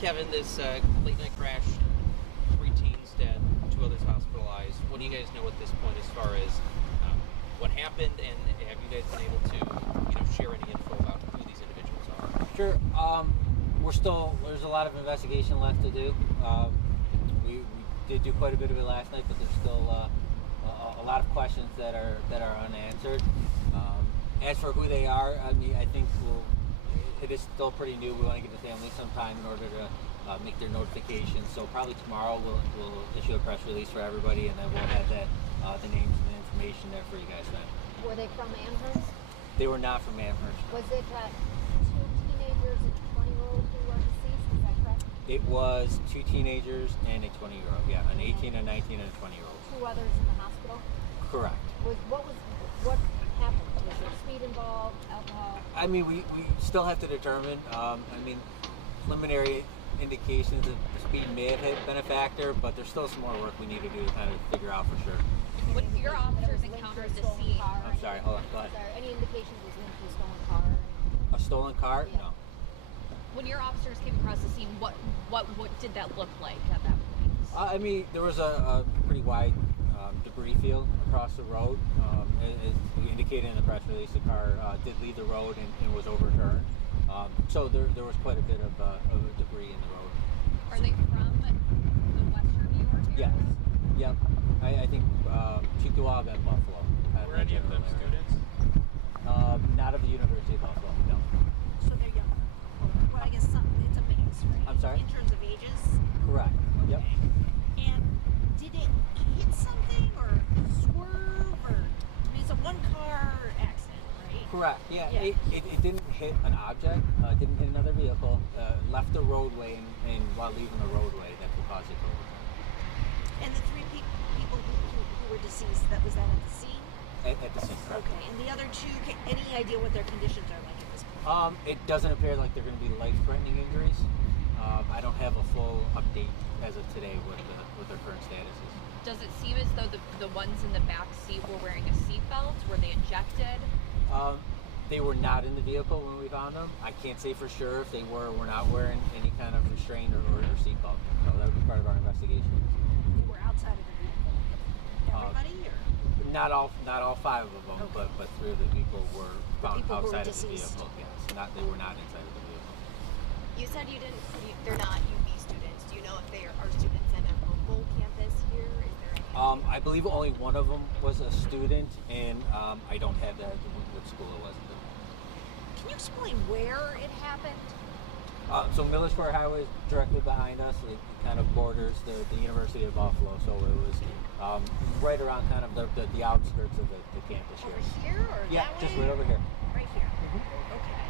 Kevin, this late night crash, 3 teens dead, 2 others hospitalized. What do you guys know at this point as far as what happened, and have you guys been able to, share any info about who these individuals are? Sure. There's a lot of investigation left to do. We did do quite a bit of it last night, but there's still a lot of questions that are unanswered. As for who they are, I think it is still pretty new. We want to give the family some time in order to make their notifications. So probably tomorrow we'll issue a press release for everybody, and then we'll have the names and the information there for you guys then. Were they from Amherst? They were not from Amherst. Was it 2 teenagers and a 20-year-old who were deceased? Is that correct? It was 2 teenagers and a 20-year-old. Yeah, an 18, a 19, and a 20-year-old. 2 others in the hospital? Correct. What happened? Was there speed involved, alcohol? We still have to determine. Preliminary indications that the speed may have been a factor, but there's still some more work we need to do to kind of figure out for sure. When your officers encountered the scene, I'm sorry, hold on, go ahead. Sorry, any indications it was linked to a stolen car? A stolen car? Yeah. No. when your officers came across the scene, what did that look like at that point? There was a pretty wide debris field across the road. As we indicated in the press release, the car did leave the road and was overturned. So there was quite a bit of debris in the road. Are they from the Western New York area? Yes. Yep. I think Chickasaw and Buffalo. Were any of them students? Not of the University of Buffalo, no. So they're young. Well, I guess it's a mix, right? I'm sorry? In terms of ages? Correct. Okay. Yep. And did it hit something or swerve or? It's a one-car accident, right? Correct. Yeah. Yeah. It didn't hit an object. Didn't hit another vehicle. Left the roadway, and while leaving the roadway, that could cause it to overturn. And the 3 people who were deceased, that was that at the scene? At the scene. Correct. Okay. And the other 2, any idea what their conditions are like at this point? It doesn't appear like they're going to be life-threatening injuries. I don't have a full update as of today what their current status is. Does it seem as though the ones in the back seat were wearing a seatbelt? Were they ejected? They were not in the vehicle when we found them. I can't say for sure if they were or were not wearing any kind of restraint or seatbelt. So that would be part of our investigation. They were outside of the vehicle. Everybody, or? Not all 5 of them, Okay. but 3 of the people were found people who were outside of the deceased. vehicle. Yes, they were not inside of the vehicle. You said they're not UB students. Do you know if they are students at a local campus here? Is there any? I believe only one of them was a student, and I don't have that what school it was. Can you explain where it happened? So Millersport Highway is directly behind us. It kind of borders the University of Buffalo, so it was right around kind of the outskirts of the campus here. Over here or Yeah, that just way? right over here. Right here. Okay.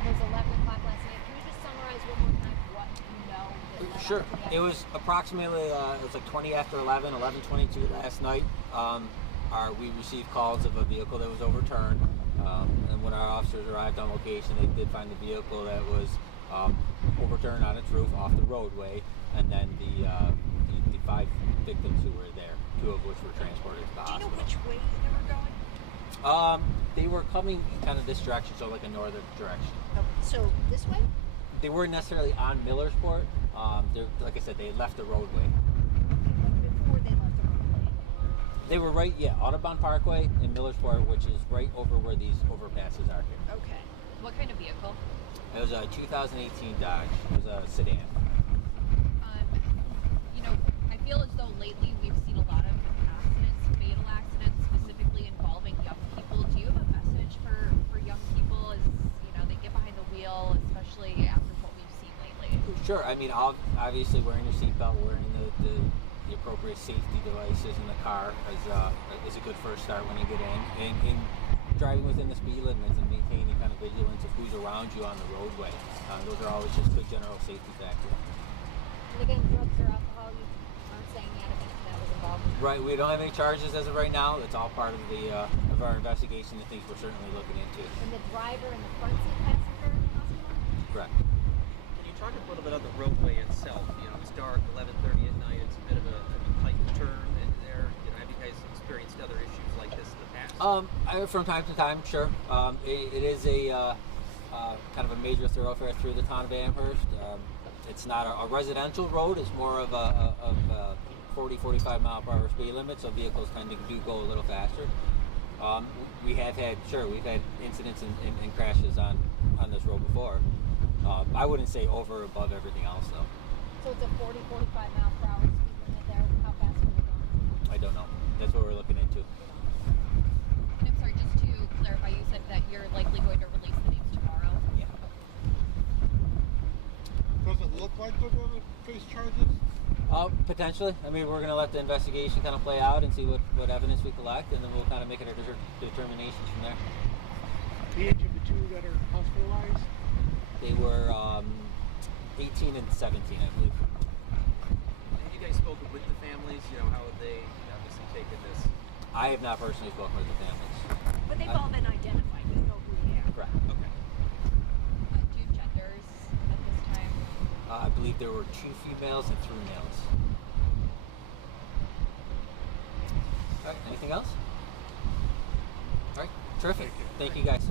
It was 11 o'clock last night. Can you just summarize one more time what you know that led Sure. up to the It was approximately, it was like 20 after 11, 11:22 last night. We received calls of a vehicle that was overturned. And when our officers arrived on location, they did find the vehicle that was overturned on its roof off the roadway. And then the 5 victims who were there, 2 of which were transported to the Do you know hospital. which way they were going? They were coming kind of this direction, so like a northern direction. Oh, so this way? They weren't necessarily on Millersport. Like I said, they left the roadway. Before they left the roadway. They were right, Audubon Parkway in Millersport, which is right over where these overpasses are here. Okay. What kind of vehicle? It was a 2018 Dodge. It was a sedan. I feel as though lately we've seen a lot of accidents, fatal accidents, specifically involving young people. Do you have a message for young people as they get behind the wheel, especially after what we've seen lately? Sure. Obviously wearing your seatbelt, wearing the appropriate safety devices in the car is a good first start when you get in. And driving within the speed limits and maintaining kind of vigilance of who's around you on the roadway. Those are always just good general safety factors. And again, drugs or alcohol, you aren't saying yet if that was involved. Right, we don't have any charges as of right now. It's all part of of our investigation and things we're certainly looking into. And the driver and the front seat passenger in the hospital? Correct. Can you talk a little bit about the roadway itself? It's dark, 11:30 at night. It's a bit of a tight turn in there. Have you guys experienced other issues like this in the past? From time to time, sure. It is kind of a major thoroughfare through the town of Amherst. It's not a residential road. It's more of a 40, 45 mile per hour speed limit, so vehicles kind of do go a little faster. We've had incidents and crashes on this road before. I wouldn't say over or above everything else, though. So it's a 40, 45 mile per hour speed limit there. How fast were they going? I don't know. That's what we're looking into. And I'm sorry, just to clarify, you said that you're likely going to release the names tomorrow. Yeah. Does it look like they're going to face charges? Potentially. I mean, we're going to let the investigation kind of play out and see what evidence we collect, and then we'll kind of make a determination from there. The age of the two that are hospitalized? They were 18 and 17, I believe. Have you guys spoken with the families? You know, how have they obviously taken this? I have not personally spoken with the families. But they've all been identified. We know who they are. Correct. Okay. Do you have genders at this time? I believe there were 2 females and 3 males. All right, anything else? All right, terrific. Thank you guys.